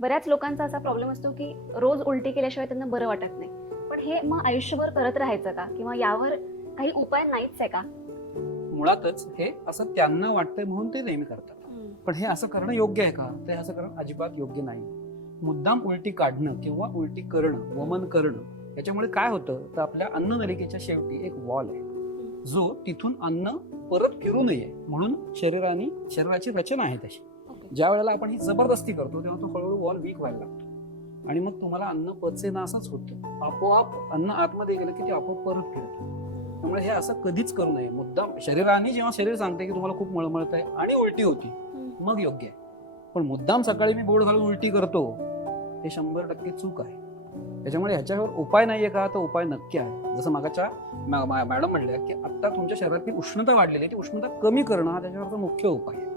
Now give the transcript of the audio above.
बऱ्याच लोकांचा असा प्रॉब्लेम असतो की रोज उलटी केल्याशिवाय त्यांना बरं वाटत नाही. पण हे मग आयुष्यभर करत राहायचं का? किंवा यावर काही उपाय नाहीच आहे का? मुळातच हे असं त्यांना वाटतंय म्हणून ते नेहमी करतात. पण हे असं करणं योग्य आहे का? ते असं करणं अजिबात योग्य नाही. मुद्दाम उलटी काढणं किंवा उलटी करणं वमन करणं याच्यामुळे काय होतं? तर आपल्या अन्ननलिकेच्या शेवटी एक वॉल आहे. जो तिथून अन्न परत फिरू नये म्हणून शरीराने शरीराची रचना आहे तशी. ज्या वेळेला आपण ही जबरदस्ती करतो तेव्हा तो हळूहळू वॉल वीक व्हायला लागतो. आणि मग तुम्हाला अन्न पचे ना असंच होतं. आपोआप अन्न आतमध्ये गेलं की ते आपोआप परत फिरतं. त्यामुळे हे असं कधीच करू नये. मुद्दाम शरीराने जेव्हा शरीर सांगते की तुम्हाला खूप मळमळत आहे आणि उलटी होती मग योग्य आहे. पण मुद्दाम सकाळी मी बोर्ड घालून उलटी करतो हे शंभर टक्के चूक आहे. त्याच्यामुळे ह्याच्यावर उपाय नाहीये का? तर उपाय नक्की आहे. जसं मागाच्या मॅडम म्हणल्या की आता तुमच्या शरीरातली उष्णता वाढलेली आहे ती उष्णता कमी करणं हा त्याच्यावरचा मुख्य उपाय आहे.